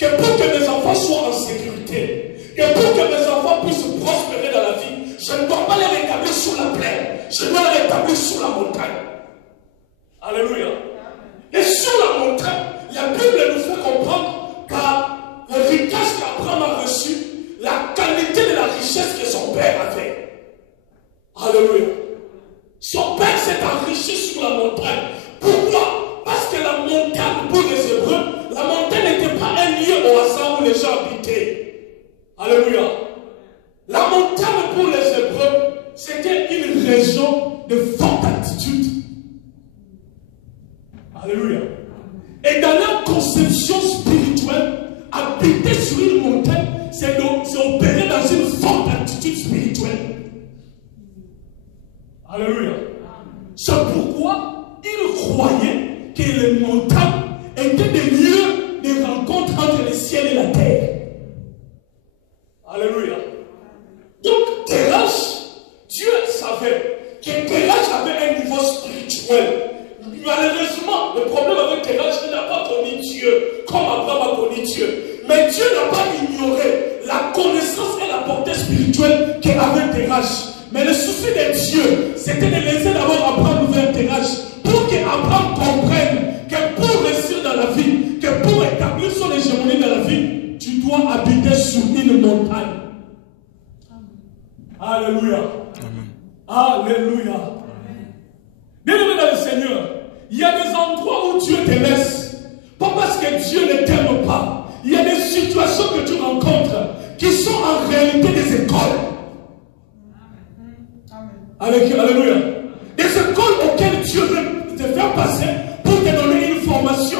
que pour que mes enfants soient en sécurité, que pour que mes enfants puissent prospérer dans la vie, je ne dois pas les rétablir sur la plaine, je dois les rétablir sur la montagne. Alléluia. Et sur la montagne, la Bible nous fait comprendre par l'héritage qu'Abraham a reçu, la qualité de la richesse que son père avait. Alléluia. Son père s'est enrichi sur la montagne. Pourquoi? Parce que la montagne pour les Hébreux, la montagne n'était pas un lieu au hasard où les gens habitaient. Alléluia. La montagne pour les Hébreux, c'était une région de forte altitude. Alléluia. Et dans leur conception spirituelle, habiter sur une montagne, c'est opérer dans une forte altitude spirituelle. Alléluia. C'est pourquoi ils croyaient que les montagnes étaient des lieux de rencontre entre le ciel et la terre. Alléluia. Donc, Terach, Dieu savait que Terach avait un niveau spirituel. Malheureusement, le problème avec Terach, il n'a pas connu Dieu comme Abraham a connu Dieu. Mais Dieu n'a pas ignoré la connaissance et la portée spirituelle qu'avait Terach. Mais le souci de Dieu, c'était de laisser d'abord Abraham vers Terach pour qu'Abraham comprenne que pour réussir dans la vie, que pour établir son hégémonie dans la vie, tu dois habiter sur une montagne. Alléluia. Alléluia. Bien-aimé dans le Seigneur, il y a des endroits où Dieu te laisse. Pas parce que Dieu ne t'aime pas. Il y a des situations que tu rencontres qui sont en réalité des écoles. Alléluia. Des écoles auxquelles Dieu veut te faire passer pour te donner une formation.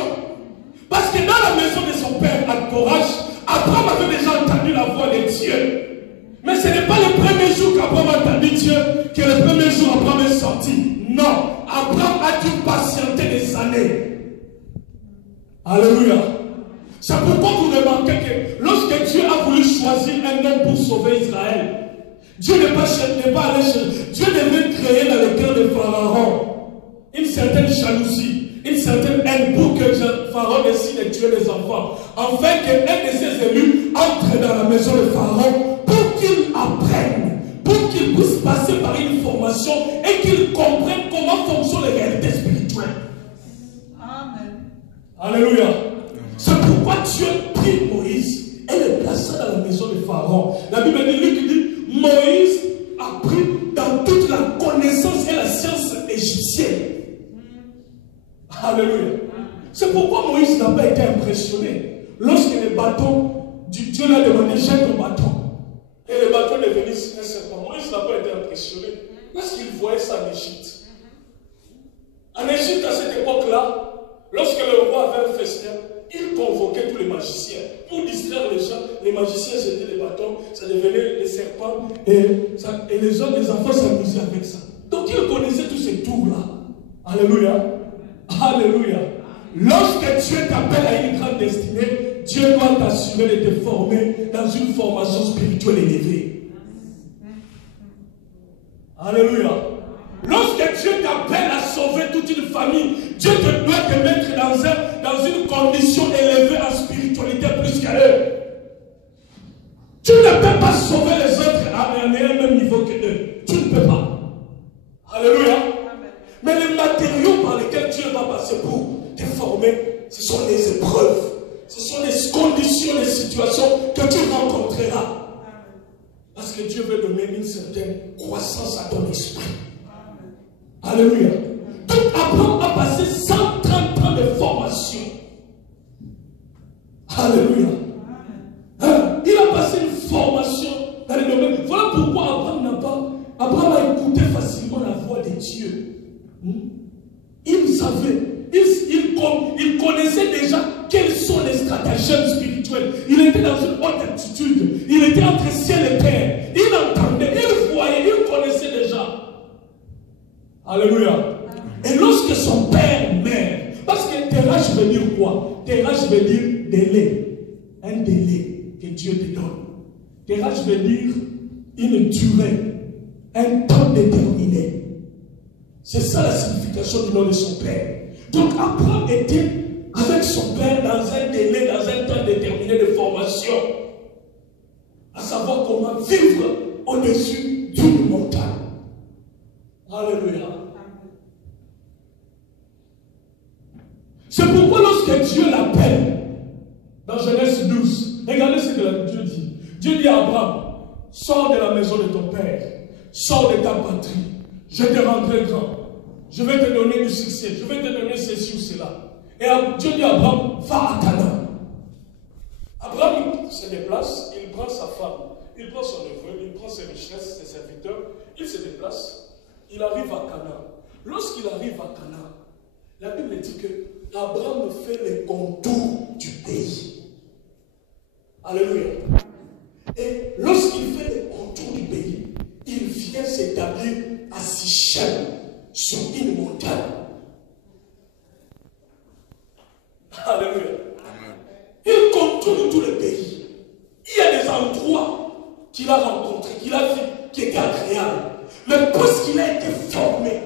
Parce que dans la maison de son père, à Korach, Abraham avait déjà entendu la voix de Dieu. Mais ce n'est pas le premier jour qu'Abraham a entendu Dieu que le premier jour Abraham est sorti. Non. Abraham a dû patienter des années. Alléluia. C'est pourquoi vous remarquez que lorsque Dieu a voulu choisir un homme pour sauver Israël, Dieu n'est pas allé chez Dieu devait créer dans le cœur de Pharaon une certaine jalousie, une certaine haine pour que Pharaon décide de tuer les enfants. Afin qu'un de ses élus entre dans la maison de Pharaon pour qu'il apprenne, pour qu'il puisse passer par une formation et qu'il comprenne comment fonctionnent les réalités spirituelles. Amen. Alléluia. C'est pourquoi Dieu prit Moïse et le plaça dans la maison de Pharaon. La Bible dit, Moïse a pris dans toute la connaissance et la science égyptienne. Alléluia. C'est pourquoi Moïse n'a pas été impressionné. Lorsque le bâton, Dieu l'a demandé, jette ton bâton. Et le bâton est devenu un serpent. Moïse n'a pas été impressionné. Parce qu'il voyait ça en Égypte. En Égypte, à cette époque-là, lorsque le roi avait un festin, il convoquait tous les magiciens. Pour distraire les gens, les magiciens jetaient les bâtons, ça devenait des serpents, et les gens, les enfants s'amusaient avec ça. Donc il connaissait tous ces tours-là. Alléluia. Alléluia. Lorsque Dieu t'appelle à une grande destinée, Dieu doit t'assurer de te former dans une formation spirituelle élevée. Alléluia. Lorsque Dieu t'appelle à sauver toute une famille, Dieu doit te mettre dans une condition élevée en spiritualité plus qu'eux. Tu ne peux pas sauver les autres à un même niveau que eux. Tu ne peux pas. Alléluia. Mais les matériaux par lesquels Dieu va passer pour te former, ce sont les épreuves. Ce sont les conditions, les situations que tu rencontreras. Parce que Dieu veut donner une certaine croissance à ton esprit. Alléluia. Donc Abraham a passé 130 ans de formation. Alléluia. Il a passé une formation dans le domaine. Voilà pourquoi Abraham a écouté facilement la voix de Dieu. Il savait, il connaissait déjà quels sont les stratagèmes spirituels. Il était dans une haute altitude. Il était entre ciel et terre. Il entendait, il voyait, il connaissait déjà. Alléluia. Et lorsque son père meurt, parce que Terach veut dire quoi? Terach veut dire délai. Un délai que Dieu te donne. Terach veut dire une durée, un temps déterminé. C'est ça la signification du nom de son père. Donc Abraham était avec son père dans un délai, dans un temps déterminé comment vivre au-dessus d'une montagne. Alléluia. C'est pourquoi lorsque Dieu l'appelle, dans Genèse 12, regardez ce que Dieu dit. Dieu dit à Abraham, sors de la maison de ton père, sors de ta patrie, je te rendrai grand. Je vais te donner du succès, je vais te donner ceci ou cela. Et Dieu dit à Abraham, va à Canaan. Abraham se déplace, il prend sa femme, il prend son neveu, il prend ses richesses, ses serviteurs, il se déplace, il arrive à Canaan. Lorsqu'il arrive à Canaan, la Bible dit que Abraham fait les contours du pays. Alléluia. Et lorsqu'il fait les contours du pays, il vient s'établir à Sichem, sur une montagne. Alléluia. Il contourne tout le pays. Il y a des endroits qu'il a rencontrés, qu'il a vu, qui étaient agréables. Mais puisqu'il a été formé,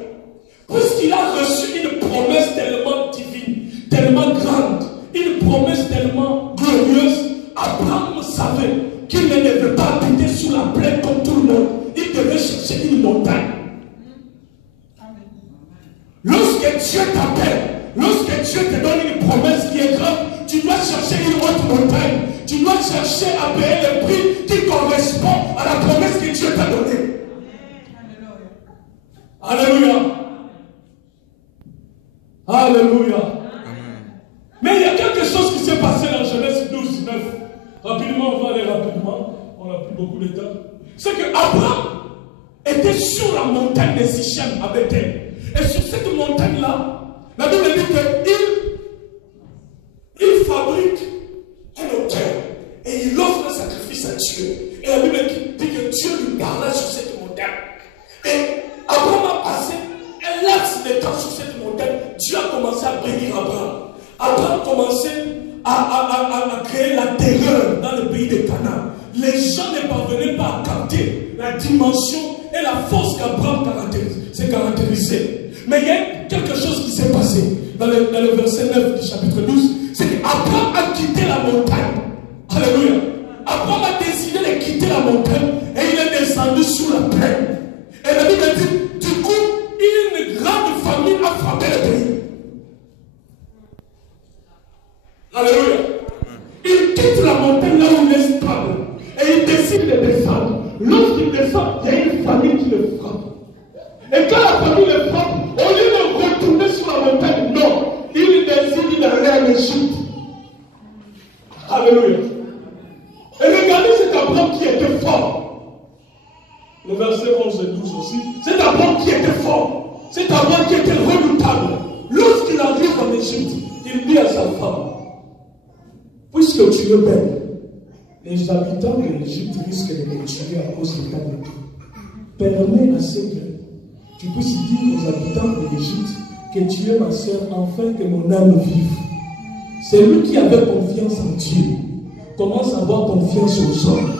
puisqu'il a reçu une promesse tellement divine, tellement grande, une promesse tellement glorieuse, Abraham savait qu'il ne devait pas habiter sous la plaine comme tout le monde. Il devait chercher une montagne. Lorsque Dieu t'appelle, lorsque Dieu te donne une promesse qui est grande, tu dois chercher une autre montagne. Tu dois chercher à payer le prix qui correspond à la promesse que Dieu t'a donnée. Alléluia. Alléluia. Mais il y a quelque chose qui s'est passé dans Genèse 12, 9. Rapidement, on va aller rapidement. On n'a plus beaucoup de temps. C'est que Abraham était sur la montagne de Sichem à Bethel. Et sur cette montagne-là, la Bible dit qu'il fabrique un autel et il offre un sacrifice à Dieu. Et la Bible dit que Dieu lui parla sur cette montagne. Et Abraham a passé un laps de temps sur cette montagne. Dieu a commencé à bénir Abraham. Abraham a commencé à créer la terreur dans le pays de Canaan. Les gens ne parvenaient pas à capter la dimension et la force qu'Abraham s'est caractérisé. Mais il y a quelque chose qui s'est passé dans le verset 9 du chapitre 12. C'est qu'Abraham a quitté la montagne. Alléluia. Abraham a décidé de quitter la montagne et il est descendu sur la plaine. Et la Bible dit, du coup, une grande famine a frappé le pays. Alléluia. Il quitte la montagne là où il est stable et il décide de descendre. Lorsqu'il descend, il y a une famine qui le frappe. Et quand la famille le frappe, au lieu de retourner sur la montagne, non, il décide d'aller en Égypte. Alléluia. Et regardez cet Abraham qui était fort. Le verset 11 et 12 aussi. Cet Abraham qui était fort. Cet Abraham qui était redoutable. Lorsqu'il arrive en Égypte, il dit à sa femme, puisque tu es belle, les habitants de l'Égypte risquent de me tuer à cause de ta beauté. Permets à ce que tu puisses dire aux habitants de l'Égypte que tu es ma sœur, afin que mon âme vive. Celui qui avait confiance en Dieu commence à avoir confiance aux hommes.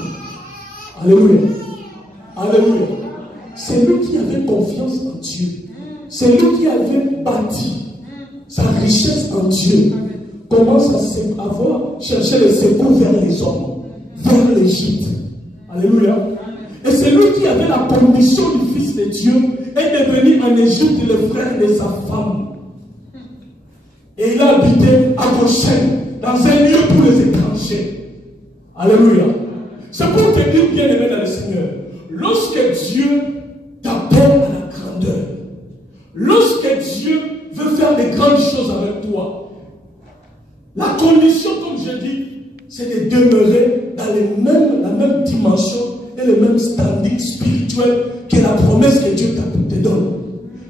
Alléluia. Alléluia. Celui qui avait confiance en Dieu, celui qui avait bâti sa richesse en Dieu, commence à chercher le secours vers les hommes, vers l'Égypte. Alléluia. Et celui qui avait la condition du Fils de Dieu est devenu en Égypte le frère de sa femme. Et il a habité à Goshen, dans un lieu pour les étrangers. Alléluia. C'est pour te dire, bien aimé dans le Seigneur, lorsque Dieu t'appelle à la grandeur, lorsque Dieu veut faire des grandes choses avec toi, la condition, comme je dis, c'est de demeurer dans la même dimension et le même standing spirituel que la promesse que Dieu te donne.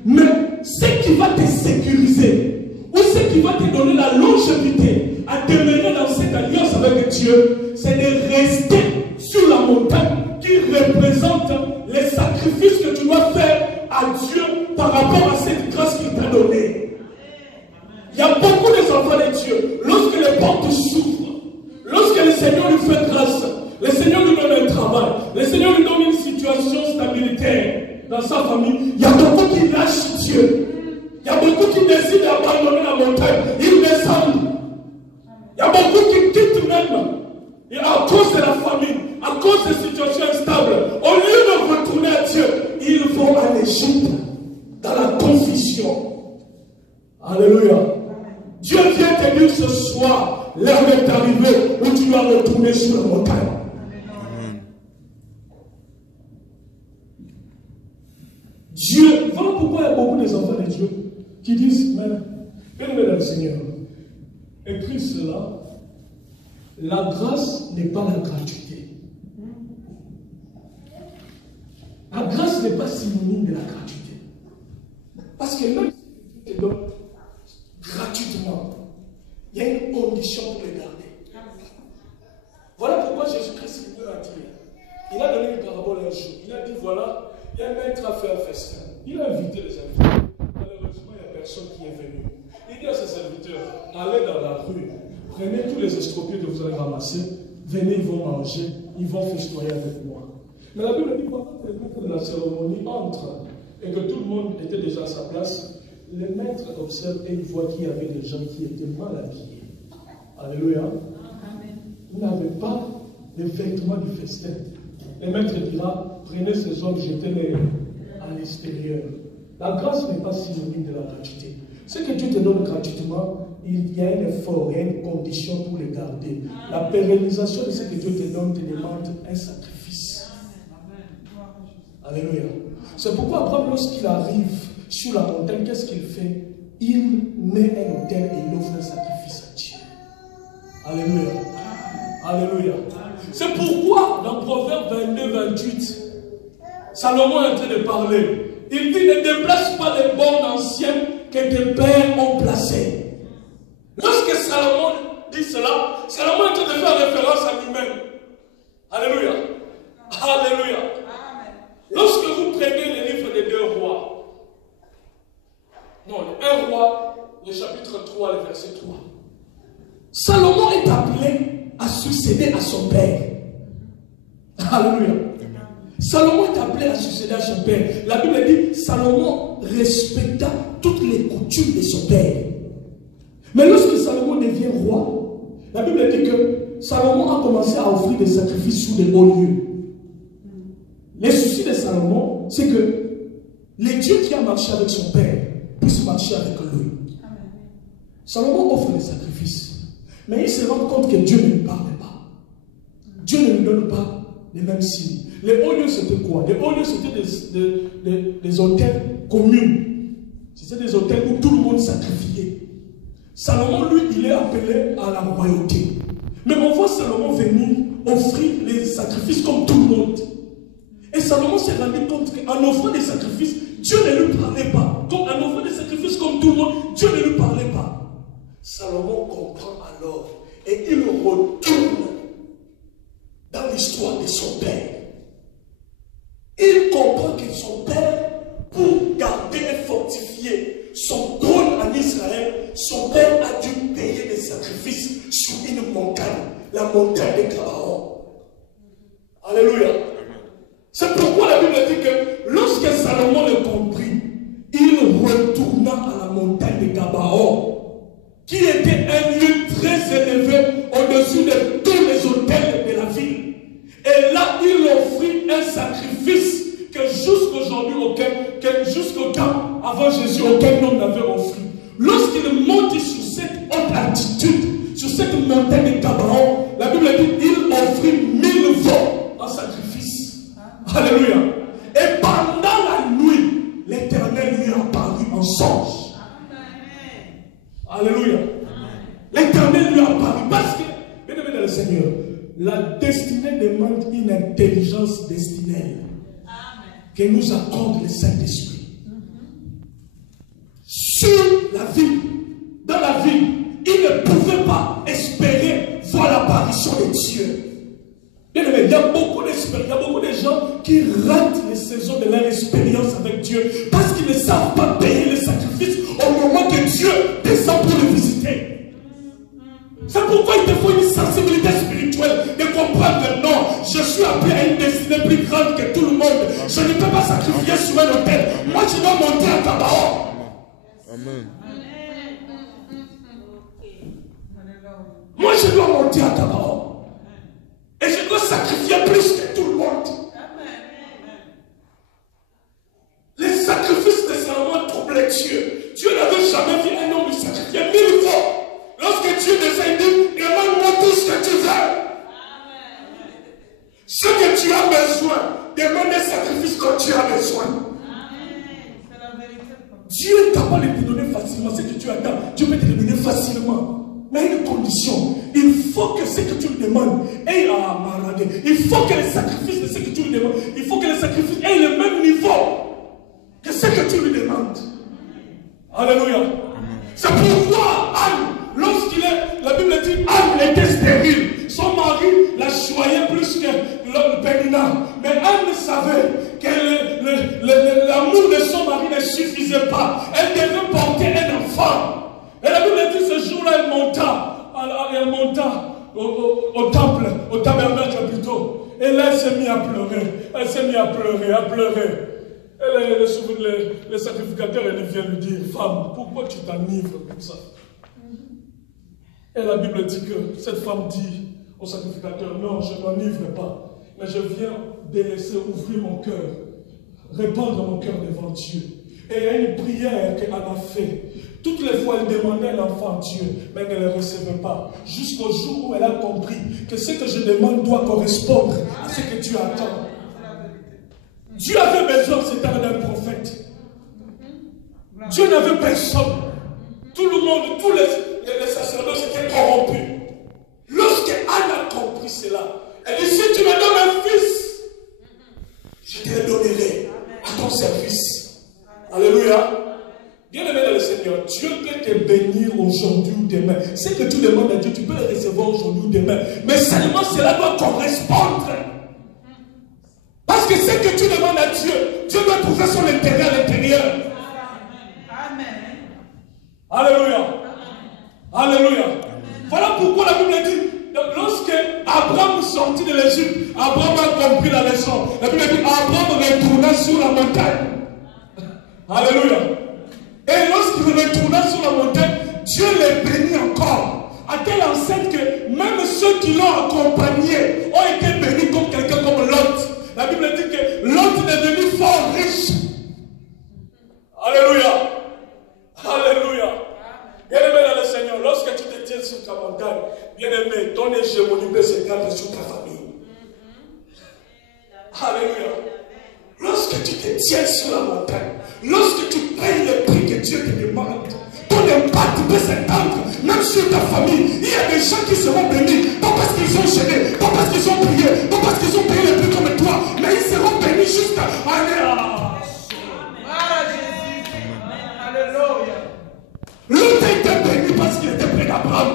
Mais ce qui va te sécuriser, ou ce qui va te donner la longévité à demeurer dans cette alliance avec Dieu, c'est de rester sur la montagne qui représente les sacrifices que tu dois faire à Dieu par rapport à cette grâce qu'il t'a donnée. Il y a beaucoup d'enfants de Dieu, lorsque les portes s'ouvrent, lorsque le Seigneur lui fait grâce, le Seigneur lui donne un travail, le Seigneur lui donne une situation stabilitaire dans sa famille, il y a beaucoup qui lâchent Dieu. Il y a beaucoup qui décident d'abandonner la montagne. Ils descendent. Il y a beaucoup qui quittent même. Et à cause de la famine, à cause des situations est arrivé où tu dois retourner sur la montagne. Dieu, voilà pourquoi il y a beaucoup des enfants de Dieu qui disent, mais bien-aimé dans le Seigneur, écris cela, la grâce n'est pas la gratuité. La grâce n'est pas synonyme de la gratuité. Parce que même si Dieu te donne gratuitement, il y a une condition pour les garder. Voilà pourquoi Jésus-Christ a dit, il a donné une parabole un jour. Il a dit, voilà, il y a un maître à faire un festin. Il a invité les invités. Malheureusement, il n'y a personne qui est venu. Il dit à ses serviteurs, allez dans la rue, prenez tous les estropiés que vous avez ramassés, venez, ils vont manger, ils vont festoyer avec moi. Mais la Bible dit, pendant que les maîtres de la cérémonie entrent et que tout le monde était déjà à sa place, les maîtres observent et ils voient qu'il y avait des gens qui étaient mal habillés. Alléluia. Ils n'avaient pas les vêtements du festin. Le maître dira, prenez ces hommes, jetez-les à l'extérieur. La grâce n'est pas synonyme de la gratuité. Ce que Dieu te donne gratuitement, il y a un effort, il y a une condition pour les garder. La pérennisation de ce que Dieu te donne te demande un sacrifice. Alléluia. C'est pourquoi Abraham, lorsqu'il arrive sur la montagne, qu'est-ce qu'il fait? Il met un autel et il offre un sacrifice à Dieu. Alléluia. Alléluia. C'est pourquoi dans Proverbe 22-28, Salomon est en train de parler. Il dit, ne déplace pas les bornes anciennes que tes pères ont placées. Lorsque Salomon dit cela, Salomon est en train de faire référence à lui-même. Alléluia. Alléluia. Lorsque vous prenez le livre des 2 rois, non, le 1 roi, le chapitre 3, le verset 3, Salomon est appelé à succéder à son père. Alléluia. Salomon est appelé à succéder à son père. La Bible dit, Salomon respecta toutes les coutumes de son père. Mais lorsque Salomon devient roi, la Bible dit que Salomon a commencé à offrir des sacrifices sous des hauts lieux. Le souci de Salomon, c'est que les dieux qui a marché avec son père puissent marcher avec lui. Salomon offre des sacrifices. Mais il se rend compte que Dieu ne lui parle pas. Dieu ne lui donne pas les mêmes signes. Les hauts lieux, c'était quoi? Les hauts lieux, c'était des autels communs. C'était des autels où tout le monde sacrifiait. Salomon, lui, il est appelé à la royauté. Mais on voit Salomon venir offrir les sacrifices comme tout le monde. Et Salomon s'est rendu compte qu'en offrant des sacrifices, Dieu ne lui parlait pas. Donc, en offrant des sacrifices comme tout le monde, Dieu ne lui parlait pas. Salomon comprend alors et il retourne dans l'histoire de son père. Il comprend que son père, pour garder et fortifier son trône en Israël, son père a dû payer des sacrifices sur une montagne, la montagne de Gabaon. Alléluia. C'est pourquoi la Bible dit que lorsque Salomon le comprit, il retourna à la montagne de Gabaon, qui était un lieu très élevé au-dessus de tous les hôtels de la ville. Et là, il offrit un sacrifice que jusqu'au temps avant Jésus, aucun homme n'avait offert. Lorsqu'il monte sur cette haute altitude, sur cette montagne de Gabaon, la Bible dit qu'il offrit 1000 veaux en sacrifice. Alléluia. Et pendant la nuit, l'Éternel lui apparut en songe. Alléluia. L'Éternel lui apparut parce que, bien aimé dans le Seigneur, la destinée demande une intelligence destinée que nous accorde le Saint-Esprit. Sur la ville, dans la ville, il ne pouvait pas espérer voir l'apparition de Dieu. Bien aimé, il y a beaucoup de gens qui ratent les saisons de leur expérience avec Dieu parce qu'ils ne savent pas payer le sacrifice au moment que Dieu descend pour le visiter. C'est pourquoi il te faut une sensibilité spirituelle de comprendre que non, je suis appelé à une destinée plus grande que tout le monde. Je ne peux pas sacrifier sur un autel. Moi, je dois monter à Gabaon. Amen. Moi, je dois monter à Gabaon. Et je dois sacrifier plus que tout le monde. Les sacrifices de Salomon troublaient Dieu. Dieu n'avait jamais vu un homme lui sacrifier 1000 fois. Lorsque Dieu descend, il dit, demande-moi pas te donner facilement ce que tu attends. Dieu peut te le donner facilement. Mais il y a une condition. Il faut que ce que tu lui demandes ait à marader. Il faut que les sacrifices de ce que tu lui demandes, il faut que les sacrifices aient le même niveau que ce que tu lui demandes. Alléluia. C'est pourquoi Anne, la Bible dit, Anne était stérile. Son mari la choyait plus que l'homme Pénina. Mais Anne savait que l'amour de son mari ne suffisait pas. Elle devait porter un enfant. Et la Bible dit, ce jour-là, elle monta au temple, au tabernacle plutôt. Et là, elle s'est mise à pleurer. Elle s'est mise à pleurer. Et le sacrificateur, il vient lui dire, femme, pourquoi tu t'enivres comme ça? Et la Bible dit que cette femme dit au sacrificateur, non, je ne m'enivre pas, mais je viens délaisser, ouvrir mon cœur, répandre mon cœur devant Dieu. Et il y a une prière qu'elle a fait. Toutes les fois, elle demandait l'enfant Dieu, mais elle ne le recevait pas. Jusqu'au jour où elle a compris que ce que je demande doit correspondre à ce que Dieu attend. Dieu avait besoin, c'était d'un prophète. Dieu n'avait personne. Tout le monde, tous les sacerdotes étaient corrompus. Lorsque Anne a compris cela, elle dit, si tu me donnes un fils, je te le donnerai à ton service. Alléluia. Bien-aimé dans le Seigneur, Dieu peut te bénir aujourd'hui ou demain. Ce que tu demandes à Dieu, tu peux le recevoir aujourd'hui ou demain. Mais seulement cela doit correspondre. Parce que ce que tu demandes à Dieu, Dieu doit trouver son intérêt à l'intérieur. Amen. Alléluia. Alléluia. Voilà pourquoi la Bible dit, lorsque Abraham sortit de l'Égypte, Abraham a compris la leçon. La Bible dit, Abraham retourna sur la montagne. Alléluia. Et lorsqu'il retourna sur la montagne, Dieu les bénit encore. À telle enseigne que même ceux qui l'ont accompagné ont été bénis comme quelqu'un comme Lot. La Bible dit que Lot est devenu fort riche. Alléluia. Alléluia. Bien-aimé dans le Seigneur, lorsque tu te tiens sur ta montagne, bien-aimé, ton hégémonie peut s'étendre sur ta famille. Alléluia. Lorsque tu te tiens sur la montagne, lorsque tu payes le prix que Dieu te demande, ton impact peut s'étendre même sur ta famille. Il y a des gens qui seront bénis, pas parce qu'ils ont gêné, pas parce qu'ils ont prié, pas parce qu'ils ont payé le prix comme toi, mais ils seront bénis juste à aller à... Alléluia. L'autre a été béni parce qu'il était près d'Abraham.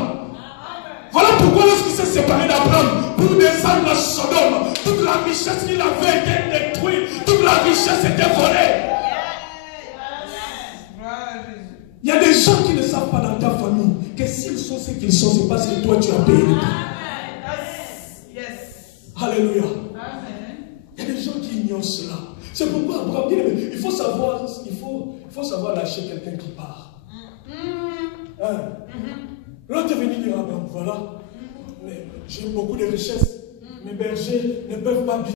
Voilà pourquoi lorsqu'il s'est séparé d'Abraham pour descendre à Sodome, toute la richesse qu'il avait été détruite, toute la richesse était volée. Il y a des gens qui ne savent pas dans ta famille que s'ils sont ce qu'ils sont, c'est parce que toi tu as payé le prix. Alléluia. Il y a des gens qui ignorent cela. C'est pourquoi Abraham, il faut savoir lâcher quelqu'un qui part. L'autre est venu dire à Abraham, voilà, j'ai beaucoup de richesses, mes bergers ne peuvent pas vivre.